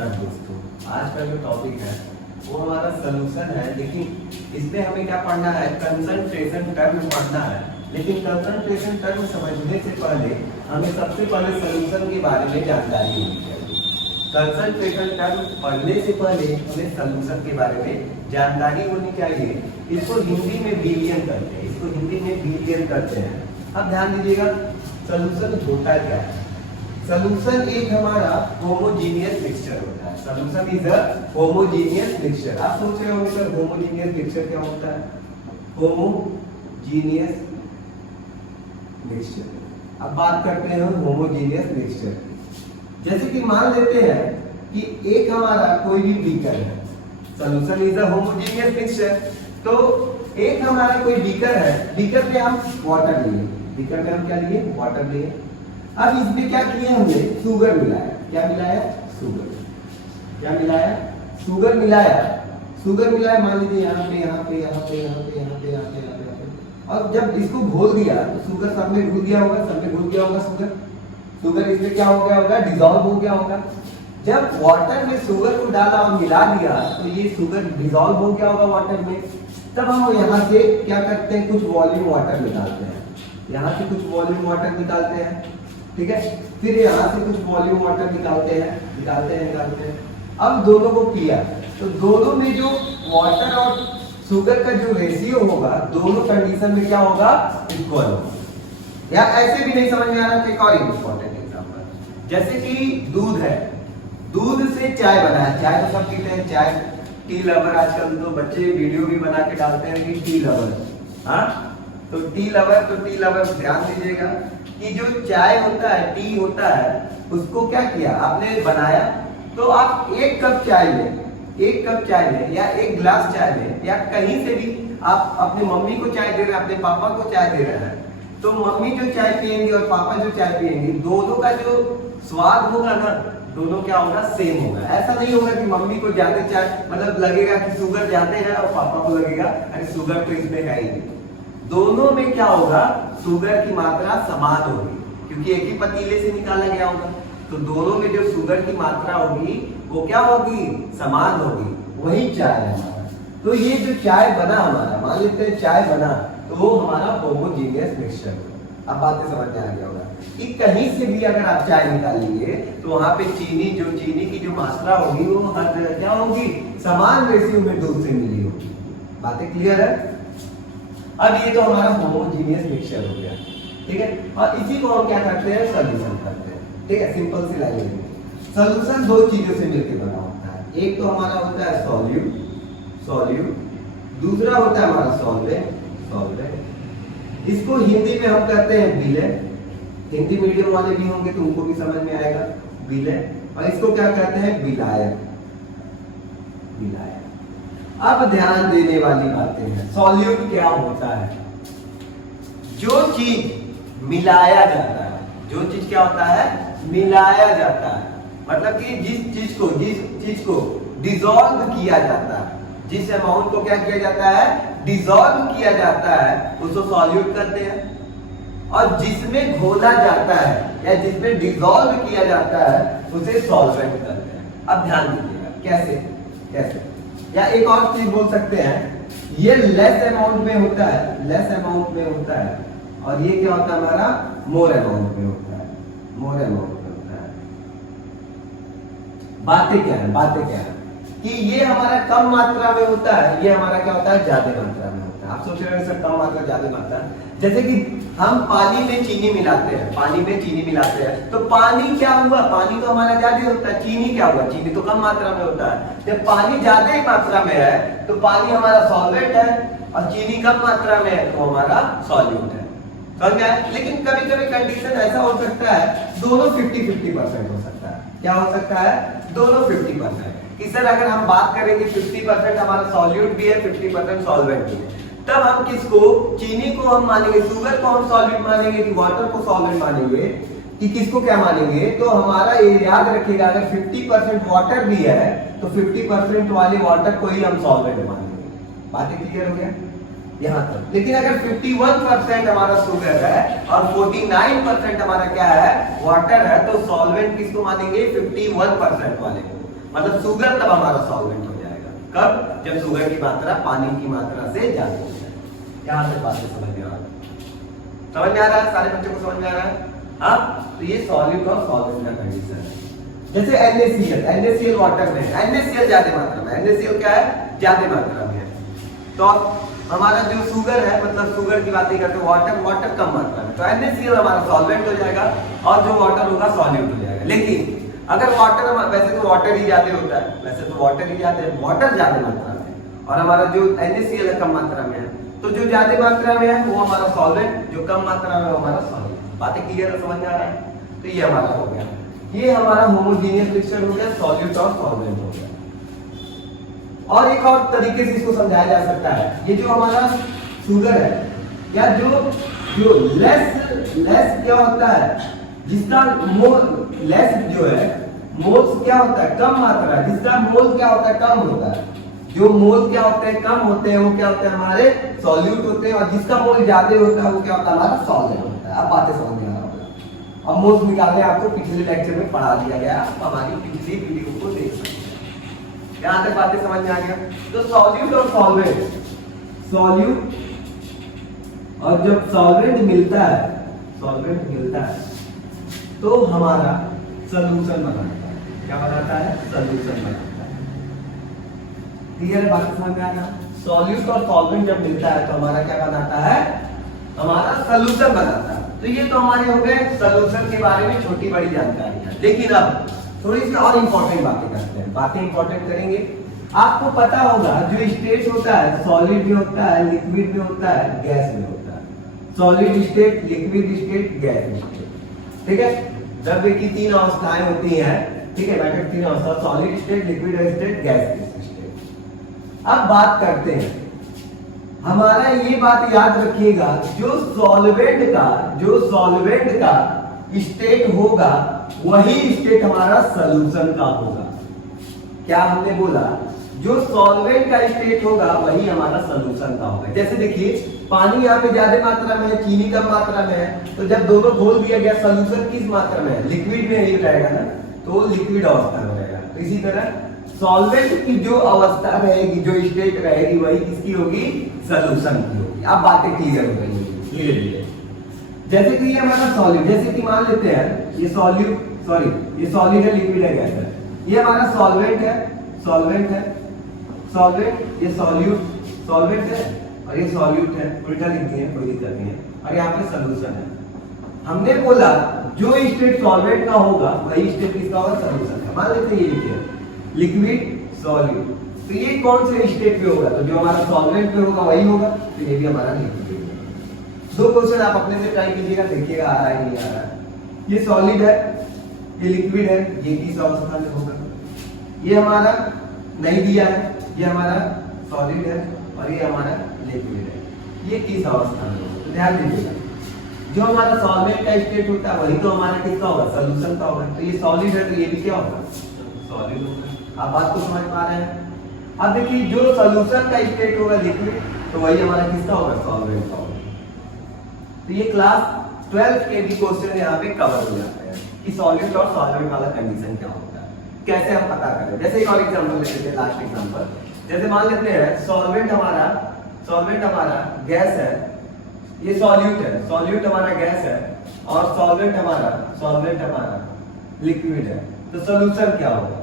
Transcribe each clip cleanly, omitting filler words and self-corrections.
नमस्कार दोस्तों, आज का जो टॉपिक है वो हमारा सॉल्यूशन है। लेकिन इसमें हमें क्या पढ़ना है, कंसंट्रेशन टर्म पढ़ना है। लेकिन कंसंट्रेशन टर्म समझने से पहले हमें सबसे पहले सॉल्यूशन के बारे में जानकारी होनी चाहिए। कंसंट्रेशन टर्म पढ़ने से पहले हमें सॉल्यूशन के बारे में जानकारी होनी चाहिए। इसको हिंदी में विलयन करते हैं, इसको हिंदी में विलयन करते हैं। अब ध्यान दीजिएगा, सॉल्यूशन होता क्या है। सॉल्यूशन एक हमारा होमोजीनियस मिक्सचर होता है। Solution is a homogeneous mixture. आप सोच रहे होंगे सर होमोजीनियस मिक्सचर क्या होता है। होमोजीनियस मिक्सचर, अब बात करते हैं हम होमोजीनियस मिक्सचर की। जैसे कि मान लेते हैं कि एक हमारा कोई भी बीकर है, solution is a homogeneous mixture. तो एक हमारा कोई बीकर है, बीकर में हम वाटर लिए, बीकर में हम क्या लिए, वाटर लिए। अब इसमें क्या किया हमने, शुगर मिलाया। क्या मिलाया, शुगर। क्या मिलाया, शुगर मिलाया। शुगर मिलाया, मान लीजिए यहाँ पे यहाँ पे यहाँ पे यहाँ पे यहाँ पे यहाँ पे यहाँ पे। और जब इसको घोल दिया तो शुगर सब में घुल गया होगा, सब में घुल गया होगा शुगर। शुगर इसमें क्या हो गया होगा, डिसॉल्व हो गया होगा। जब वाटर में शुगर को डाला और मिला दिया तो ये शुगर डिसॉल्व हो गया होगा वाटर में। तब हम यहाँ से क्या करते हैं, कुछ वॉल्यूम वाटर निकालते हैं। यहाँ से कुछ वॉल्यूम वाटर निकालते हैं, ठीक है। फिर यहाँ से कुछ वॉल्यूम वाटर निकालते हैं। अब दोनों को पिया तो दोनों में जो वाटर और शुगर का जो रेशियो होगा, दोनों कंडीशन में क्या होगा, इक्वल होगा। या ऐसे भी नहीं समझ में आ रहा तो एक और इम्पोर्टेंट एग्जांपल, जैसे कि दूध है, दूध से चाय बना है। चाय तो सब पीते हैं, चाय टी लवर। आजकल तो बच्चे वीडियो भी बना के डालते हैं कि टी लवर। हाँ, तो टी लवर ध्यान दीजिएगा कि जो चाय होता है, टी होता है, उसको क्या किया आपने, बनाया। तो आप एक कप चाय लें या एक गिलास चाय लें, या कहीं से भी आप अपने मम्मी को चाय दे रहे हैं, अपने पापा को चाय दे रहे हैं, तो मम्मी जो चाय पियेंगी और पापा जो चाय पियेंगी, दोनों का जो स्वाद होगा ना, दोनों क्या होगा, सेम होगा। ऐसा नहीं होगा कि मम्मी को ज्यादा चाय मतलब लगेगा कि शुगर ज्यादा है और पापा को लगेगा अरे शुगर तो इसमें है ही नहीं। दोनों में क्या होगा, शुगर की मात्रा समान होगी, क्योंकि एक ही पतीले से निकाला गया होगा। तो दोनों में जो शुगर की मात्रा होगी वो क्या होगी, समान होगी। वही चाय है हमारा। तो ये जो चाय बना हमारा, मान लेते हैं चाय बना, तो वो हमारा होमोजीनियस मिक्सचर होगा। अब बातें समझ में आ गया होगा कि कहीं से भी अगर आप चाय निकालेंगे तो वहां पे चीनी की जो मात्रा होगी वो हर जगह क्या होगी, समान रेशियो में दूध से मिली होगी। बातें क्लियर है। अब ये तो हमारा होमोजीनियस मिक्सचर हो गया, ठीक है। और इसी को हम क्या करते हैं, सॉल्यूशन करते हैं, ठीक है। सिंपल सी लैंग्वेज में सॉल्यूशन दो चीजों से मिलकर बना होता है। एक तो हमारा होता है सॉल्यूट, दूसरा होता है हमारा सॉल्वेंट। इसको हिंदी में हम कहते हैं विलेन। हिंदी मीडियम वाले भी होंगे तो उनको भी समझ में आएगा, विलेन। और इसको क्या कहते हैं, विलायक। अब ध्यान देने वाली बातें हैं, सॉल्यूट क्या होता है, जो चीज मिलाया जाता है। जो चीज क्या होता है, मिलाया जाता है। मतलब कि जिस चीज को डिसॉल्व किया जाता है, जिस अमाउंट को क्या किया जाता है, डिसॉल्व किया जाता है, उसको सॉल्यूट करते हैं। और जिसमें घोला जाता है या जिसमें डिसॉल्व किया जाता है उसे सॉल्वेंट करते हैं। अब ध्यान दीजिएगा कैसे। या एक और चीज बोल सकते हैं, ये लेस अमाउंट में होता है, और ये क्या होता है हमारा, मोर अमाउंट में होता है। बातें क्या है कि ये हमारा कम मात्रा में होता है, ये हमारा क्या होता है, ज्यादा मात्रा में होता है। आप सोच रहे हैं सर कम मात्रा ज्यादा मात्रा, जैसे कि हम पानी में चीनी मिलाते हैं, तो पानी क्या हुआ, पानी तो हमारा ज्यादा होता है, चीनी क्या हुआ, चीनी तो कम मात्रा में होता है। जब पानी ज्यादा ही मात्रा में है तो पानी हमारा सॉल्वेंट है, और चीनी कम मात्रा में है तो हमारा सॉल्यूट है। समझ गया। लेकिन कभी कभी कंडीशन ऐसा हो सकता है, दोनों 50-50% हो सकता है। क्या हो सकता है, दोनों 50%। कि सर अगर हम बात करेंगे 50% हमारा सॉल्यूट भी है, 50% सॉल्वेंट भी है, तब हम किसको, चीनी को हम मानेंगे, शुगर को हम सॉल्वेंट मानेंगे कि वाटर को सॉल्वेंट मानेंगे, कि किसको क्या मानेंगे। तो हमारा ये याद रखिएगा, अगर 50% वाटर भी है तो 50% वाले वाटर को ही हम सॉल्वेंट मानेंगे। बातें क्लियर हो गया यहाँ तक। लेकिन अगर 51% हमारा शुगर है और 49% हमारा क्या है, वाटर है, तो सॉल्वेंट किसको मानेंगे, 51% वाले को। मतलब शुगर तब हमारा सॉल्वेंट हो जाएगा। कब? जब शुगर की मात्रा पानी की मात्रा से ज्यादा हो जाए। यहाँ से बातें समझ में आ रहा है? समझ में आ रहा है? सारे बच्चों को समझ में आ रहा है? हाँ, तो ये सॉल्यूट और सॉल्वेंट का कंडीशन है। जैसे NaCl वाटर में, NaCl ज्यादा मात्रा में, NaCl क्या है? ज्यादा मात्रा में है। तो हमारा जो शुगर है, मतलब शुगर की बातें करते हैं, वाटर कम मात्रा में, तो NaCl हमारा सॉल्वेंट हो जाएगा और जो वाटर होगा सॉल्यूट हो जाएगा। लेकिन अगर वाटर, वैसे तो वाटर ही ज्यादा होता है, वैसे तो वाटर ही ज्यादा है, वाटर ज्यादा मात्रा में और हमारा जो NaCl है कम मात्रा में है, तो जो ज्यादा मात्रा में है वो हमारा सॉल्वेंट, जो कम मात्रा में है वो हमारा सॉल्यूट। बातें क्लियर है? समझ में आ रहा है? तो ये हमारा हो गया, ये हमारा होमोजेनियस मिक्सचर हो गया, सॉल्यूट और सॉल्वेंट हो गया। और एक और तरीके से इसको समझाया जा सकता है, ये जो हमारा शुगर है या जो लेस क्या होता है, जिसका लेस जो है मोल्स क्या होता है? कम मात्रा है। जिसका मोल क्या होता है? कम होता है। जो मोल क्या होते हैं? कम होते हैं, वो क्या होते हैं? हमारे सॉल्यूट होते हैं। और जिसका मोल ज्यादा होता है वो क्या होता है? हमारा सॉल्वेंट होता है। अब बातें समझ में आ रहा होगा। अब मोल्स निकालने आपको पिछले लेक्चर में पढ़ा दिया गया, आप हमारी पिछली वीडियो को देख सकते हैं। यहाँ तक बातें समझ में आ गया। तो सॉल्यूट और सॉल्वेंट, सॉल्यूट और जब सॉल्वेंट मिलता है तो हमारा सॉल्यूशन बनाता है। क्या बनाता है? सॉल्यूशन बनाता है। क्लियर है? बात समझ में आना? सॉल्यूट और सॉल्वेंट जब मिलता है तो हमारा क्या बनाता है? हमारा सॉल्यूशन बनाता है। तो ये तो हमारे हो गए सॉल्यूशन के बारे में छोटी बड़ी जानकारी है। लेकिन अब थोड़ी सी और इंपॉर्टेंट बातें करते हैं। बातें इंपॉर्टेंट करेंगे। आपको पता होगा जो स्टेट होता है, सॉलिड में होता है, लिक्विड में होता है, गैस में होता है। Solid state, liquid state, gas state. ठीक है? द्रव्य की तीन अवस्थाएं होती हैं। ठीक है? मैटर तीन अवस्था, solid state, liquid state, gas state. अब बात करते हैं, हमारा ये बात याद रखिएगा, जो सॉल्वेंट का स्टेट होगा वही स्टेट हमारा सॉल्यूशन का होगा। क्या हमने बोला? जो सॉल्वेंट का स्टेट होगा वही हमारा सॉल्यूशन का होगा। जैसे देखिए, पानी यहाँ पे ज्यादा मात्रा में है, चीनी कम मात्रा में है, तो जब दोनों घोल दिया गया, सॉल्यूशन किस मात्रा में है? लिक्विड में ही रहेगा ना, तो लिक्विड अवस्था में रहेगा। तो इसी तरह सॉल्वेंट की जो अवस्था रहेगी, जो स्टेट रहेगी, वही किसकी होगी? सॉल्यूशन की होगी। अब बातें क्लियर हो गई होंगी। जैसे कि ये हमारा सॉलिड, जैसे कि मान लेते हैं ये सॉलिड है, लिक्विड है, गैस है। ये हमारा सॉल्वेंट है, ये सॉल्वेंट है और ये सॉल्यूट है। उल्टा लिख दिए, कोई दिक्कत नहीं है। और यहाँ पे सॉल्यूशन है। हमने बोला जो स्टेट सॉल्वेंट का होगा वही स्टेट किसका होगा? सॉल्यूशन का। मान लेते हैं ये लिखिए, लिक्विड, सॉल्यूट। तो ये कौन से स्टेट पे होगा? तो जो हमारा सॉल्वेंट पे होगा वही होगा, तो ये भी हमारा लिक्विड होगा। दो क्वेश्चन आप अपने से ट्राई कीजिएगा, देखिएगा आ रहा है नहीं आ रहा है। ये सॉलिड है, ये लिक्विड है, ये किस अवस्था में होगा? ये हमारा नहीं दिया है, ये हमारा सॉलिड है और ये हमारा लिक्विड है। ये किस अवस्था में होगा? तो ध्यान दीजिएगा, जो हमारा सॉल्वेंट का स्टेट होता है वही तो हमारा किसका होगा? सॉल्यूशन का होगा। तो ये सॉलिड है तो ये भी क्या होगा? सॉलिड होगा। आप बात को समझ पा रहे हैं? अब देखिए, जो सॉल्यूशन का स्टेट होगा लिक्विड, तो वही हमारा किसका होगा? सॉल्वेंट का होगा। तो ये क्लास 12 के भी क्वेश्चन यहाँ पे कवर हो जाते हैं कि सॉलिड और सॉल्वेंट वाला कंडीशन क्या होता है, कैसे हम पता करें। जैसे एक और एग्जांपल लेते हैं, लास्ट एग्जांपल। जैसे मान लेते हैं सॉल्वेंट हमारा गैस है, ये सॉल्यूट हमारा गैस है और सॉल्वेंट हमारा लिक्विड है। तो सॉल्यूशन क्या होगा?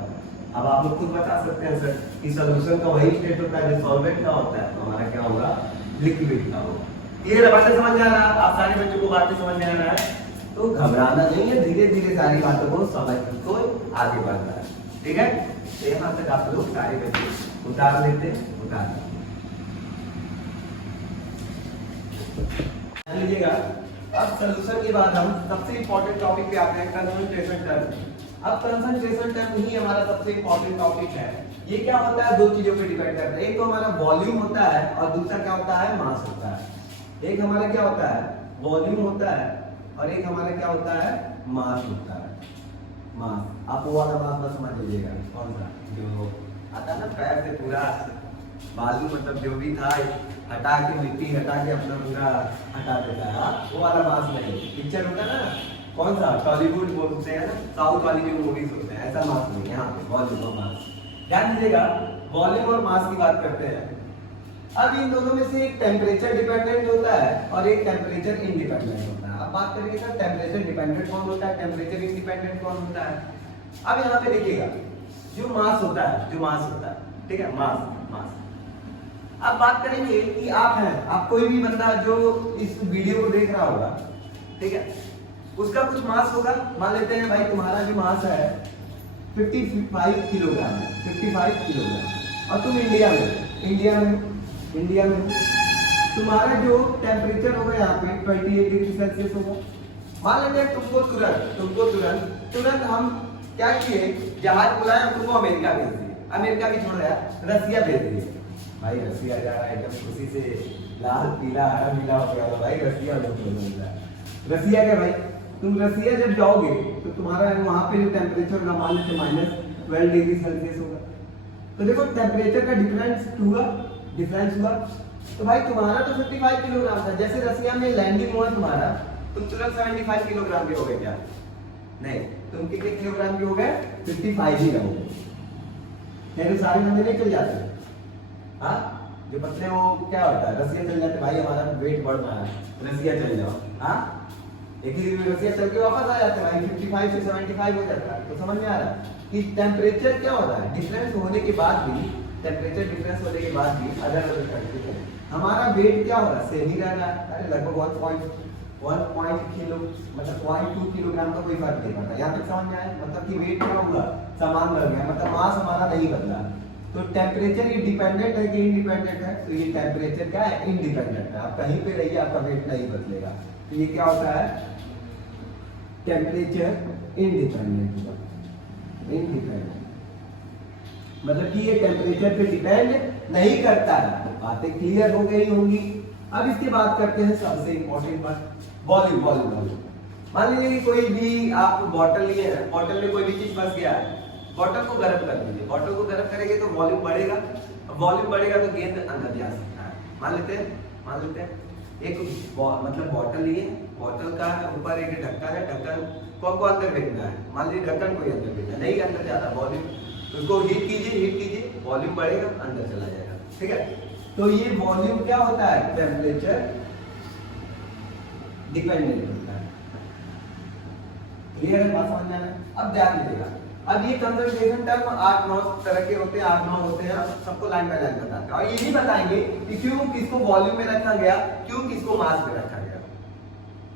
अब आप लोग खुद बता सकते हैं सर कि सॉल्यूशन का वही स्टेट होता है जो सॉल्वेंट का होता है, तो हमारा क्या होगा? लिक्विड का होगा। ये बातें समझ में आ रहा है? आप सारे बच्चों को बातें समझ में आ रहा है? तो घबराना नहीं है, धीरे धीरे सारी बातों को समझ को आगे बढ़ना है। ठीक है? तो यहाँ तक आप लोग सारे बच्चे उतार लेते लीजिएगा। अब सॉल्यूशन के बाद हम सबसे इंपॉर्टेंट टॉपिक पे आते हैं, कंसंट्रेशन टर्म। अब कंसंट्रेशन टर्म ही हमारा सबसे इंपॉर्टेंट टॉपिक है। ये क्या होता है? दो चीजों पे डिपेंड करता है। एक तो हमारा वॉल्यूम होता है और दूसरा क्या होता है? मास होता है। एक हमारा क्या होता है? वॉल्यूम होता है और एक हमारा क्या होता है? मास होता है। मास, आप वो वाला मास समझ लीजिएगा, कौन सा? जो आता है ना पैर से पूरा बालू, मतलब जो भी था हटा के, मिट्टी हटा के अपना पूरा हटा देता है, वो वाला मास नहीं। पिक्चर होता है ना, कौन सा? टॉलीवुड बोलते हैं ना, साउथ वाली जो मूवीज होते हैं हैं, ऐसा मास नहीं, यहाँ पे वॉल्यूम और मास। ध्यान दीजिएगा, वॉल्यूम और मास की बात करते हैं। अब इन दोनों में से एक टेम्परेचर डिपेंडेंट होता है और एक टेम्परेचर इंडिपेंडेंट होता है। अब बात करेंगे सर टेम्परेचर डिपेंडेंट कौन होता है, टेम्परेचर इंडिपेंडेंट कौन होता है। अब यहाँ पे देखिएगा, जो मास होता है, ठीक है, मास। अब बात करेंगे कि आप हैं, आप कोई भी बंदा जो इस वीडियो को देख रहा होगा, ठीक है, उसका कुछ मास होगा। मान लेते हैं भाई तुम्हारा जो मास है 55 किलोग्राम है, 55 किलोग्राम, और तुम इंडिया में तुम्हारा जो टेम्परेचर होगा यहाँ पे 28 डिग्री सेल्सियस होगा। मान लेते हैं तुमको तुरंत हम क्या किए, जहाज बुलाए, तुमको अमेरिका भेज दिए। अमेरिका भी छोड़ो यार, रसिया भेज दिए। भाई रसिया जा रहा है, एकदम खुशी से लाल पीला हरा नीला हो गया भाई, रसिया रसिया क्या भाई, तुम रसिया जब जाओगे तो तुम्हारा वहां पे जो टेम्परेचर होगा मान लेते -12 डिग्री सेल्सियस होगा। तो देखो टेम्परेचर का डिफरेंस हुआ। तो भाई तुम्हारा तो 55 किलोग्राम था, जैसे रसिया में लैंडिंग हुआ तुम्हारा, तुम तुरंत 75 किलोग्राम के हो गए क्या? नहीं, तुम कितने किलोग्राम के हो गए? 55 ही रहोगे। तो सारे बंदे नहीं चल जाते, हाँ, जो पतले वो क्या होता है, रसिया चल जाते, भाई हमारा वेट बढ़ रहा है, रसिया चल जाओ, हाँ, एक ही दिन में रसिया चल के वापस आ जाते हैं भाई, 55 से 75 हो जाता है। तो समझ में आ रहा है कि टेम्परेचर क्या होता है, डिफरेंस होने के बाद भी, टेम्परेचर डिफरेंस होने के बाद भी अलग कंट्री में हमारा वेट क्या होगा, सेम ही रहना है। अरे लगभग 1 किलो, मतलब 0.2 किलोग्राम का कोई फर्क नहीं पड़ता। यहाँ तक समझ में आया, मतलब कि वेट क्या हुआ, समान रह गया, मतलब मास हमारा नहीं बदला। तो टेम्परेचर ये डिपेंडेंट है कि इंडिपेंडेंट है? तो ये टेम्परेचर क्या है, इंडिपेंडेंट है। आप कहीं पे रहिए, आपका वेट नहीं बदलेगा। तो ये क्या होता है, टेम्परेचर इंडिपेंडेंट होगा, इंडिपेंडेंट, मतलब कि ये टेम्परेचर पे डिपेंड नहीं करता है। बातें क्लियर हो गई होंगी। अब इसके बाद करते हैं सबसे इंपॉर्टेंट बात, वॉल्यूम। मान लीजिए कि कोई भी आप बॉटल लिए, बॉटल में कोई भी चीज फंस गया है, बॉटल को गर्म कर दीजिए। बॉटल को गर्म करेंगे तो वॉल्यूम बढ़ेगा, वॉल्यूम बढ़ेगा तो गेंद अंदर जा सकता है। मान लेते हैं एक मतलब बॉटल लिए, बॉटल का ऊपर एक ढक्कन है, ढक्कन को अंदर फेंकना है। मान लीजिए ढक्कन को अंदर फेंकना नहीं, अंदर जाता वॉल्यूम, उसको हीट कीजिए, वॉल्यूम बढ़ेगा, अंदर चला जाएगा, ठीक है। तो ये वॉल्यूम क्या होता है, टेम्परेचर डिपेंडेंट होता है। क्लियर है, बात समझ में? अब ध्यान दीजिएगा, अब ये कंजर्वेशन टर्म 8-9 तरह के होते हैं, 8-9 होते हैं, सबको लाइन बाय लाइन बताते हैं। और ये भी बताएंगे कि क्यों किसको वॉल्यूम में रखा गया, क्यों किसको मास में रखा गया।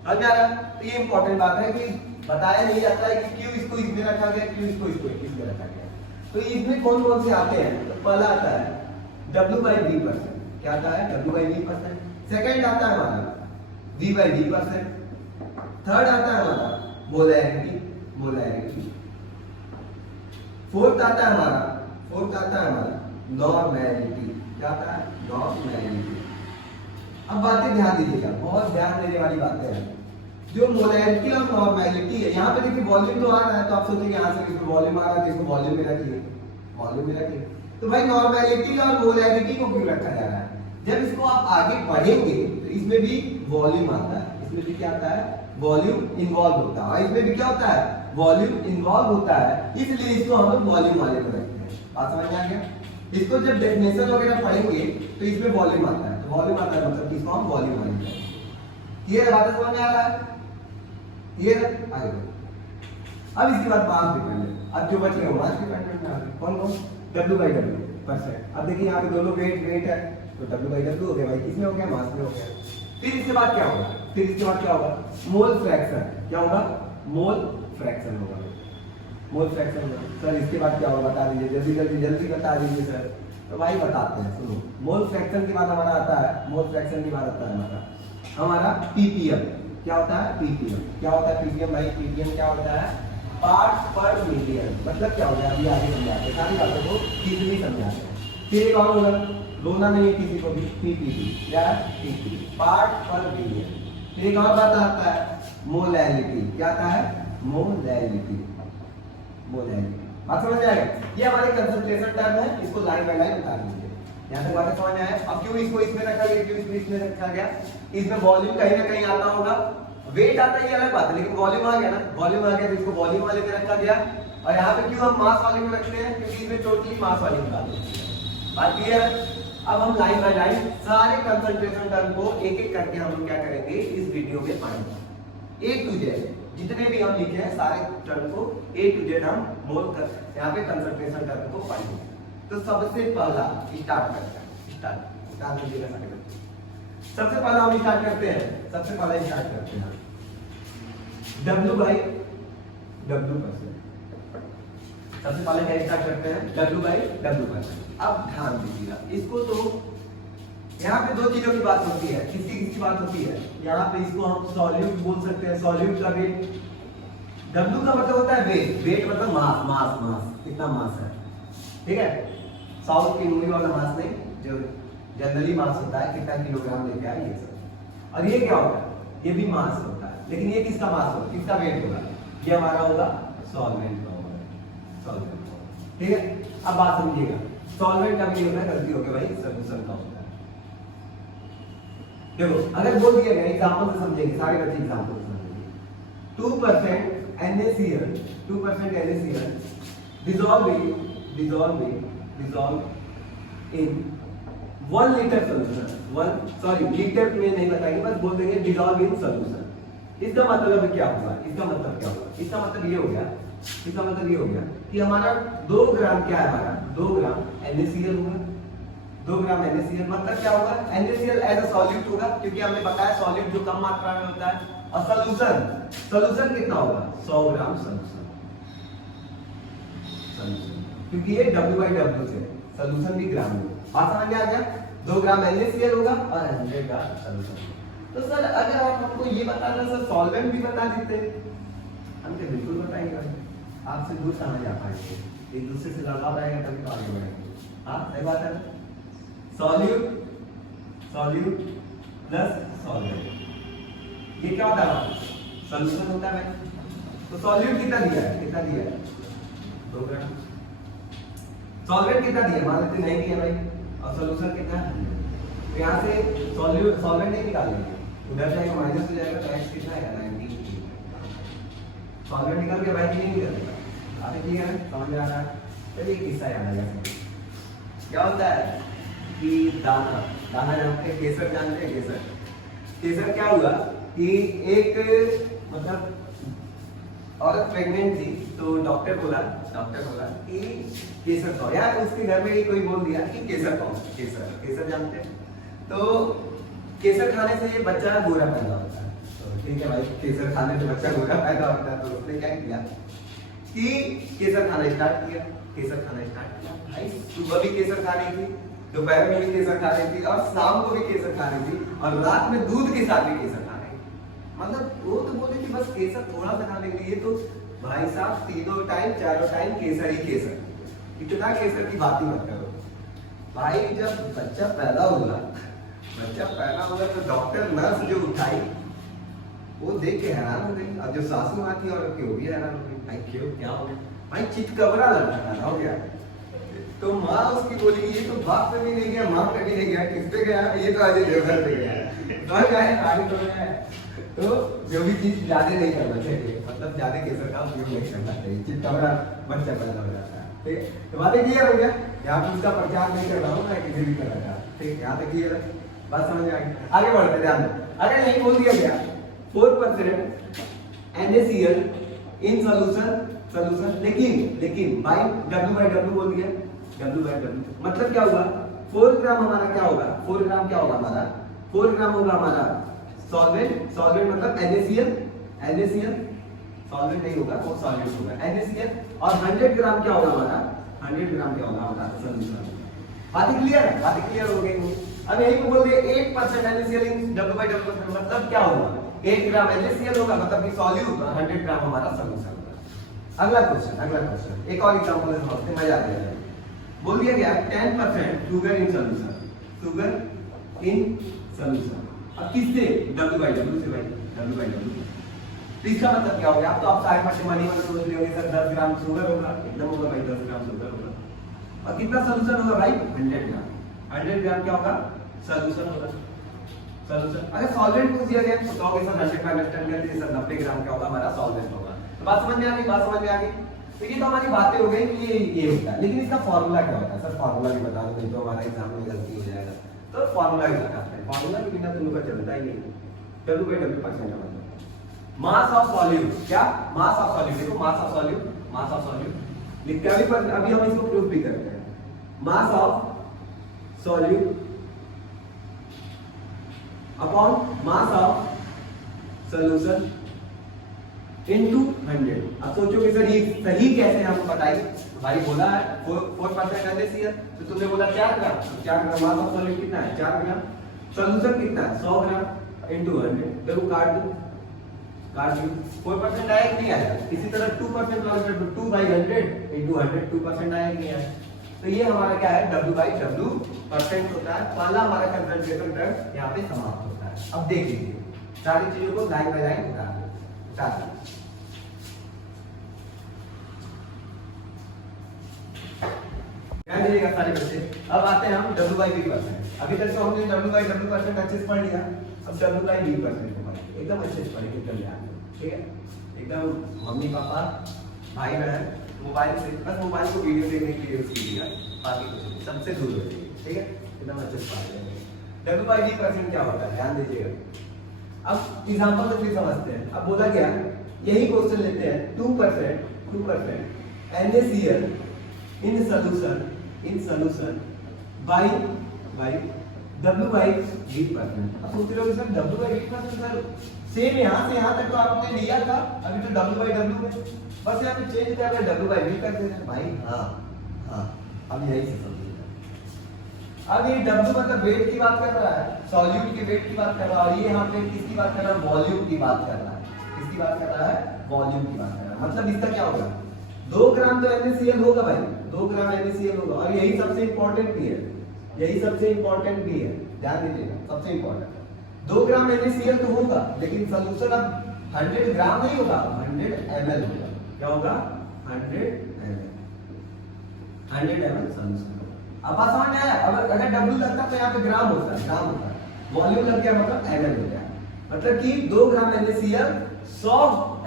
समझ में आ रहा है? तो ये इंपॉर्टेंट बात है कि बताया नहीं जाता है कि क्यों इसको इसमें रखा गया, क्यों इसको इसमें रखा गया। तो इसमें कौन कौन से आते हैं? तो पहला आता है W/V%, क्या आता है, W/V%। सेकंड आता है हमारा V/V%। थर्ड आता है हमारा मोलैरिटी। फोर्थ आता है हमारा नॉर्मैलिटी। क्या आता है, नॉर्मैलिटी। अब बातें ध्यान दीजिएगा, बहुत ध्यान देने वाली बातें हैं। जो मोलैरिटी और नॉर्मैलिटी है, यहाँ पे देखिए वॉल्यूम तो आ रहा है, तो आप सोचेंगे यहाँ से इसमें वॉल्यूम आ रहा है, इसको वॉल्यूम में रखिए। तो भाई नॉर्मैलिटी और मोलैरिटी को क्यों रखा जा रहा है? जब इसको आप आगे पढ़ेंगे तो इसमें भी वॉल्यूम आता है, इसमें भी क्या आता है, वॉल्यूम इन्वॉल्व होता है, और इसमें भी क्या होता है, वॉल्यूम इन्वॉल्व होता है। इसलिए इसको हम लोग वॉल्यूम वाले में रखते हैं। बात समझ में आ गया? इसको जब डेफिनेशन वगैरह पढ़ेंगे तो इसमें वॉल्यूम आता है, तो वॉल्यूम आता है मतलब कि इसको हम वॉल्यूम वाले में रखते हैं। क्लियर बात समझ में आ रहा है? क्लियर, आगे अब इसके बाद मास डिपेंडेंट। अब जो बच गए मास डिपेंडेंट में कौन W/W%। अब देखिए यहाँ पे दोनों वेट है, तो W/W हो गया भाई, किसमें हो गया, मास में हो गया। फिर इसके बाद क्या होगा, मोल फ्रैक्शन। क्या होगा, मोल फ्रैक्शन होगा। सर इसके बाद क्या होगा बता दीजिए, जल्दी बता दीजिए सर। तो भाई बताते हैं, सुनो। मोल फ्रैक्शन के बाद हमारा आता है, हमारा ppm। क्या होता है, ppm भाई, ppm क्या होता है, पार्ट्स पर मिलियन। मतलब क्या होगा, अभी आगे समझाते हैं, सारी बातों को इजीली समझाते हैं। फिर एक और होगा, रोना नहीं है किसी को भी, ppb या pp, पार्ट पर मिलियन। फिर एक और बात आता है, मोलैरिटी। क्या आता है, मोलैरिटी। बात समझ में आएगा? ये हमारे कंसंट्रेशन टर्म है, इसको लाइन बाय लाइन बता दीजिए। यहाँ तक बातें समझ में आए? अब क्यों इसको इसमें रखा गया, क्यों इसको इसमें रखा गया? इसमें वॉल्यूम कहीं ना कहीं आता होगा, वेट आता है ये अलग बात है, लेकिन वॉल्यूम आ गया ना, तो इसको वॉल्यूम वाले में रखा गया। और यहाँ पे क्यों हम मास वाले में रखते हैं, क्योंकि इसमें टोटली मास वाली निकालनी है। बात क्लियर है? अब हम लाइन बाय लाइन सारे कंसंट्रेशन टर्म को एक एक करके हम क्या करेंगे इस वीडियो में पढ़ेंगे। ए टू जेड जितने भी हम लिखे हैं सारे टर्म को ए टू जेड हम मोल कर यहाँ पे कंसंट्रेशन टर्म को पढ़ेंगे। तो सबसे पहला स्टार्ट करते हैं, स्टार्ट कीजिएगा सारे बच्चे। सबसे पहला हम स्टार्ट करते हैं, सबसे पहला स्टार्ट करते हैं W बाई W%। सबसे पहले क्या स्टार्ट करते हैं W बाई W%। अब ध्यान दीजिएगा इसको, तो यहाँ पे दो चीजों की बात होती है, किसकी बात होती है, यहाँ पे इसको हम सॉल्यूट बोल सकते हैं, सॉल्यूट का वेट। W का मतलब होता है वेट, वेट मतलब मास, मास मास कितना मास है, ठीक है। साउथ की मूवी वाला मास नहीं, जो जनरली मास होता है कितना किलोग्राम लेके आए ये सब। और ये क्या होता है, ये भी मास होता है, लेकिन ये किसका मास होगा, किसका वेट होगा, ये हमारा होगा सॉल्वेंट का होगा, सॉल्वेंट, ठीक है। अब बात समझिएगा, सॉल्वेंट का भी होता है, गलती हो गई भाई, सॉल्यूशन का होता है। देखो अगर बोल दिया गया एग्जांपल से समझेंगे, सारे बच्चे एग्जांपल से समझेंगे। 2% NaCl, 2% NaCl dissolve in 1 litre solution, litre में नहीं बताएंगे, बस बोल देंगे dissolve in solution। इसका मतलब क्या होगा, इसका मतलब क्या होगा, इसका मतलब ये हो गया, इसका मतलब ये हो गया कि हमारा 2 ग्राम क्या है, हमारा 2 ग्राम NaCl होगा, 2 ग्राम NaCl मतलब क्या होगा, NaCl एज अ सॉल्यूट होगा, क्योंकि हमने बताया सॉल्यूट जो कम मात्रा में होता है। और सॉल्यूशन कितना होगा, 100 ग्राम सॉल्यूशन, क्योंकि ये W/W से सॉल्यूशन भी ग्राम में। बात समझ में आ गया, 2 ग्राम NaCl होगा और 100 का सॉल्यूशन। तो सर अगर आप हमको ये बताना सर सॉल्वेंट भी बता देते, हम तो बिल्कुल बताएंगे भाई, आपसे दूर समझ आ पाएंगे, एक दूसरे से लगा पाएंगे तभी तो आगे बढ़ेंगे। हाँ सही बात है। सॉल्यूट प्लस सॉल्वेंट, ये क्या होता है, सॉल्यूशन होता है भाई। तो सॉल्यूट कितना दिया है, कितना दिया है, 2 ग्राम। सॉल्वेंट कितना दिया, मान लेते नहीं दिया भाई, और सॉल्यूशन कितना है, तो यहाँ से सॉल्वेंट नहीं निकालेंगे, उधर जाएगा माइनस हो जाएगा, तो x कितना है 90। सॉल्वेंट निकाल के भाई नहीं निकलेगा, आगे ठीक है, समझ में आ रहा है। चलिए किस्सा याद आ गया, क्या होता है कि दाना जानते हैं, केसर जानते हैं, केसर क्या हुआ कि एक मतलब औरत प्रेग्नेंट थी, तो डॉक्टर बोला कि केसर खाओ, यार उसके घर में ही कोई बोल दिया कि केसर खाओ, केसर जानते हैं, तो केसर खाने से ये बच्चा गोरा पैदा होता है। तो ठीक है भाई, केसर खाने से बच्चा गोरा पैदा होता है, तो उसने क्या किया कि केसर खाना स्टार्ट किया, भाई सुबह भी केसर खा रही थी, दोपहर में भी केसर खा रही थी, और शाम को भी केसर खा रही थी, और रात में दूध के साथ भी केसर खा रही थी। मतलब वो तो बोले कि बस केसर थोड़ा सा खा लेंगे, ये तो भाई साहब 3 टाइम 4 टाइम केसर ही केसर, इतना केसर की बात ही मत करो भाई। जब बच्चा पैदा हुआ तो डॉक्टर नर्स जो उठाई वो देख के हैरान हो गई, और जो सासू माँ थी और वो भी हैरान हो गई, भाई क्यों क्या हो गया, भाई चितकबरा लड़का हो गया। तो माँ उसकी बोली ये तो बाप पे भी नहीं गया, माँ पे भी नहीं गया, किस पे गया, ये तो अजय देवगन पे गया है। तो जो भी चीज ज्यादा नहीं करना चाहिए, मतलब ज्यादा केसर का उपयोग नहीं करना चाहिए, चितकबरा बच्चा पैदा हो जाता है, ठीक है। तो बातें क्लियर हो गया, यहाँ पे उसका प्रचार नहीं कर रहा हूँ मैं, किसी भी तरह का, ठीक है, यहाँ तक क्लियर है, बात समझ में आ गई। आगे बढ़ते ध्यान, अगर नहीं बोल दिया गया 4% NaCl इन सॉल्यूशन, लेकिन बाई W/W बोल दिया, W/W मतलब क्या होगा, 4 ग्राम हमारा क्या होगा, 4 ग्राम क्या होगा हमारा, 4 ग्राम होगा हमारा सॉल्वेंट मतलब NaCl, सॉल्वेंट नहीं होगा, वो सॉल्वेंट होगा NaCl, और 100 ग्राम क्या होगा हमारा, 100 ग्राम क्या होगा हमारा सॉल्यूशन। बातें क्लियर हो गई। अब यही को बोल दिए 8% NaCl इन W/W मतलब क्या होगा, 1 ग्राम NaCl होगा, मतलब कि सॉल्यूट, 100 ग्राम हमारा सॉल्यूशन होगा। अगला क्वेश्चन, एक और एग्जांपल है, मजा आ जाएगा। बोल दिया गया 10% शुगर इन सॉल्यूशन, अब किससे, W/W से भाई, W/W। तो इसका मतलब क्या हो गया, तो आप सारे मट्टे मनी में सोच लियोगे सर 10 ग्राम शुगर होगा, एकदम होगा भाई, 10 ग्राम शुगर होगा, और कितना सॉल्यूशन होगा भाई, 100 ग्राम। 100 ग्राम क्या होगा, सॉल्यूशन होगा, सॉल्यूशन। अगर सॉल्वेंट पूछ दिया गया तो कहोगे सर 100 का अंडरस्टैंड करते सर 90 ग्राम क्या होगा हमारा सॉल्वेंट होगा। तो बात समझ में आ गई, तो ये तो हमारी बातें हो गई कि ये होता है, लेकिन इसका फॉर्मूला क्या होता है? सर फॉर्मूला भी बता दो, नहीं तो हमारा एग्जाम में गलती हो जाएगा। तो फॉर्मूला भी बताते हैं, फॉर्मूला के बिना तुम लोग का चलता ही नहीं। W/W% है मास ऑफ सॉल्यूट। क्या? Mass of solute. देखो mass of solute, mass of solute लिखते हैं अभी हम इसको प्रूफ भी करते हैं। Mass of solute upon mass of solution into 100। अब सोचोगे सर ये सही कैसे हम बताइए? भाई बोला है 4% NaCl, तो तुमने बोला 4 ग्राम, तो 4 ग्राम मास ऑफ सॉल्यूट कितना है? 4 ग्राम। सॉल्यूशन कितना है? 100 ग्राम इनटू 100। देखो काट दो 4% आया कि नहीं आया? इसी तरह 2% वाला कर दो, 2/100 इनटू 100 2% आया कि नहीं आया? तो ये हमारा क्या है? W/W% होता है। पहला हमारा कंसंट्रेशन टर्म यहाँ पे समाप्त होता है। अब देख लीजिए सारी चीजों को लाइन बाय लाइन उतार दो। ध्यान दीजिएगा सारे बच्चे। अब आते हैं हम W/V%। अभी तक तो हमने W/W% अच्छे से पढ़ लिया। अब W/V% को पढ़ेंगे, एकदम अच्छे से पढ़ेंगे, एकदम ध्यान दो, ठीक है? एकदम मम्मी पापा भाई बहन मोबाइल से, बस मोबाइल को वीडियो देखने के लिए यूज कीजिएगा, बाकी कुछ नहीं, सबसे दूर रहिए, ठीक है? एकदम अच्छे से पढ़ लेंगे। W/V% क्या होता है? ध्यान दीजिएगा। अब एग्जांपल से फिर समझते हैं। अब बोला गया, यही क्वेश्चन लेते हैं, 2% NaCl in solution bye W/V%। अब सोच रहे हो सर W/V% सर सेम यहाँ से यहाँ तक तो आपने लिया था, अभी तो W/W में बस यहाँ पे चेंज कर रहे W/V कर देते हैं भाई। हाँ अब यही से समझिए। अब ये W मतलब वेट की बात कर रहा है, सॉल्यूट के वेट की बात कर रहा है, और ये यहाँ पे किसकी बात कर रहा है? वॉल्यूम की बात कर रहा है। किसकी बात कर रहा है? वॉल्यूम की बात कर रहा है। मतलब इसका क्या होगा? 2 ग्राम तो NaCl होगा भाई, 2 ग्राम NaCl होगा। और यही सबसे इंपॉर्टेंट भी है, यही सबसे इंपॉर्टेंट भी है, ध्यान दीजिएगा, सबसे इंपॉर्टेंट 2 ग्राम NaCl तो होगा, लेकिन सॉल्यूशन अब 100 ग्राम नहीं होगा, 100 ml होगा। क्या होगा? 100 ml सॉल्यूशन। अब बात समझ में आया? अगर W लगता तो यहाँ पे ग्राम होता है, वॉल्यूम लग गया मतलब ml हो गया। मतलब कि 2 ग्राम NaCl 100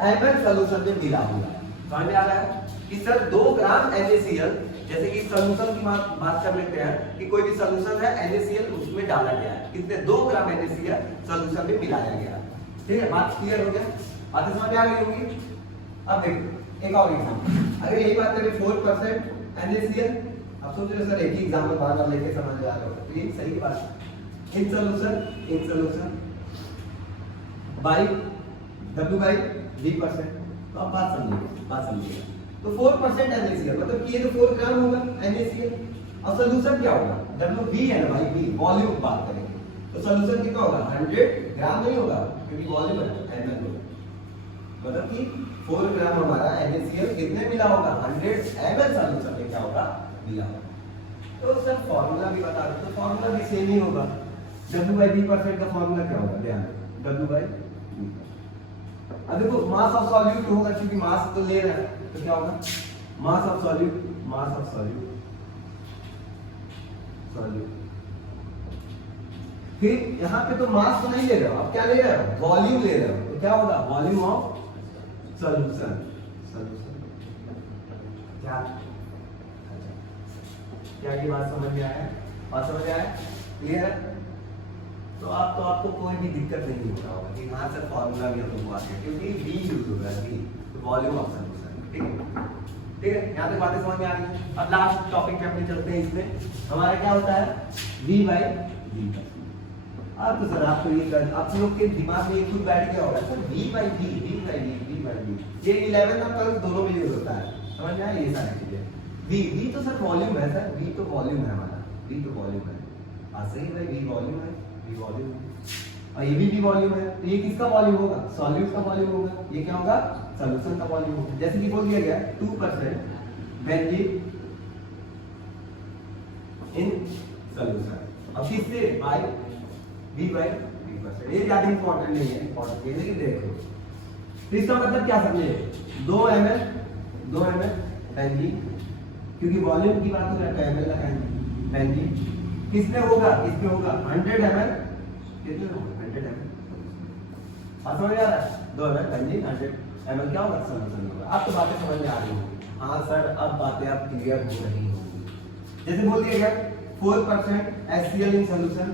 ml सॉल्यूशन में मिला हुआ है। समझ में आ रहा है कि सर 2 ग्राम NaCl, जैसे कि सॉल्यूशन की बात कर लेते हैं कि कोई भी सॉल्यूशन है, NaCl उसमें डाला गया है, कितने? 2 ग्राम NaCl सॉल्यूशन में मिलाया गया। ठीक है, बात क्लियर हो गया? बातें समझ में आ गई होंगी। अब देखो एक और एग्जांपल, अगर यही बात करें 4% NaCl, अब सोच रहे सर एक ही एग्जांपल बार बार लेके समझ आ रहे हो, तो ये सही बात है। In solution bye W/V%। तो अब बात समझिए। तो 4% NaCl मतलब कि ये तो 4 ग्राम होगा NaCl, और सॉल्यूशन क्या होगा? W है ना भाई, V वॉल्यूम बात करेंगे, तो सॉल्यूशन कितना होगा? 100 ग्राम नहीं होगा, क्योंकि वॉल्यूम है ml होगा। मतलब कि 4 ग्राम हमारा NaCl कितने मिला होगा? 100 ml सॉल्यूशन में क्या होगा? मिला होगा। तो सर फॉर्मूला भी बता दो, तो फॉर्मूला भी सेम ही होगा। W/V% का फॉर्मूला क्या होगा? ध्यान दो, W/V। अब देखो मास ऑफ सॉल्यूट होगा, क्योंकि मास तो ले रहा है, तो क्या होगा? मास ऑफ सॉल्यूट फिर यहाँ पे तो मास तो नहीं ले रहे हो, अब क्या ले रहे हो? वॉल्यूम ले रहे हो, तो क्या होगा? Volume of solution. क्या ये बात समझ में आया? क्लियर है? तो आपको कोई भी दिक्कत नहीं होता होगा कि हाँ सर फॉर्मूला भी हम लोग आते हैं, क्योंकि V यूज होगा, V तो वॉल्यूम ऑफ सॉल्यूशन। ठीक है, यहाँ तक बातें समझ में आ गई। अब लास्ट टॉपिक पे अपने चलते हैं। इसमें हमारा क्या होता है? V/V। अब तो सर आपको ये आप लोग के दिमाग में ये खुद बैठ गया होगा सर V/V। ये 11 और 12 दोनों में यूज होता है, समझ में आया? ये सारी चीजें V तो सर वॉल्यूम है सर, V तो वॉल्यूम है हमारा, V तो वॉल्यूम है। हाँ सही भाई, V वॉल्यूम है, और ये भी वॉल्यूम है। तो ये किसका वॉल्यूम होगा? सॉल्यूट का वॉल्यूम होगा। ये क्या होगा? सॉल्यूशन का वॉल्यूम होगा। जैसे कि बोल दिया गया 2% बेंजीन इन सॉल्यूशन, अब किससे? Bye V/V%। ये ज्यादा इंपॉर्टेंट नहीं है, इंपॉर्टेंट ये लेकिन देखो, तो इसका मतलब क्या समझे? 2 ml बेंजीन, क्योंकि वॉल्यूम की बात हो रहा है, ml लगाएंगे। बेंजीन किसमें होगा? 100 ml, कितने होगा? 100 ml। समझ आ रहा है? 2 ml बेंजीन, 100 ml क्या होगा? सॉल्यूशन होगा। अब तो बातें समझ में आ रही होंगी। हाँ सर, अब बातें आप क्लियर हो रही होंगी। जैसे बोल दिया गया 4% HCl in solution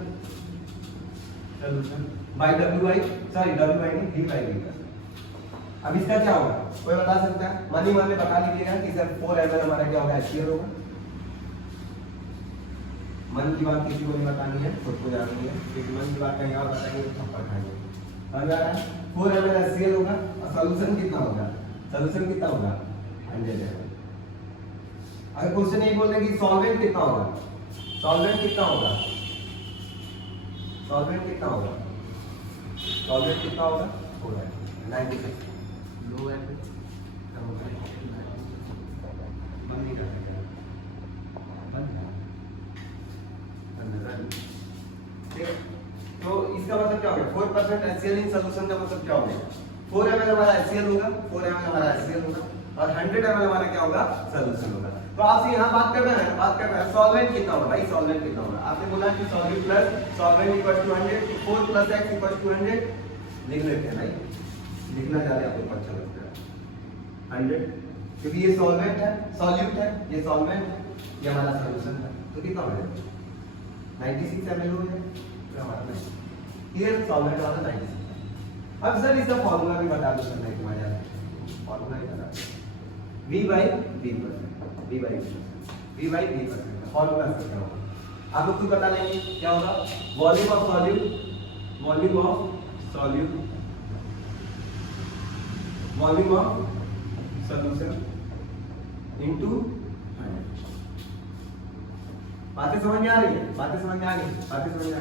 bye WI, sorry WI नहीं, V by V। अब इसका क्या होगा, कोई बता सकता है? मन ही मन में बता लीजिएगा कि सर 4 ml हमारा क्या होगा, HCl होगा। मन की बात किसी को नहीं बतानी है, खुद को जाननी है, क्योंकि मन की बात कहीं और बताएंगे तो थप्पड़ खाएंगे। समझ आ रहा है? 4 ml HCl होगा और सॉल्यूशन कितना होगा, सॉल्यूशन कितना होगा 100 ml। अगर क्वेश्चन ये बोल रहे कि सॉल्वेंट कितना होगा, सॉल्वेंट कितना होगा, सॉल्वेंट कितना होगा, सॉल्वेंट कितना होगा, हो रहा है 96 लो है, बंद नहीं कर सकते, ठीक है। तो इसका मतलब क्या होगा, 4% HCl इन सोल्यूशन का मतलब क्या होगा, 4 ml हमारा HCl होगा, 4 ml हमारा HCl होगा और 100 ml हमारा क्या होगा, सोल्यूशन होगा। तो आपसे यहाँ बात कर रहे हैं, सॉल्वेंट कितना होगा भाई, सॉल्वेंट कितना होगा। आपने बोला कि solute plus solvent equal to 100, 4 + x equal to 100 लिख लेते हैं भाई, लिखना ज्यादा आपको अच्छा लगता है 100, क्योंकि ये सॉल्वेंट है, सॉल्यूट है, ये सॉल्वेंट, ये हमारा सॉल्यूशन है। तो कितना हो जाएगा 96 ml हो जाएगा, तो हमारा क्लियर सॉल्वेंट वाला 96। अब सर इसका फार्मूला भी बता दो सर, नहीं तुम्हारे याद फार्मूला ही बता, V by V फार्मूला से क्या होगा आप लोग खुद बता लेंगे क्या होगा, volume of solute, volume of solute, volume of solution into 100। बातें समझ में आ रही है, बातें समझ में आ रही है, बातें समझ में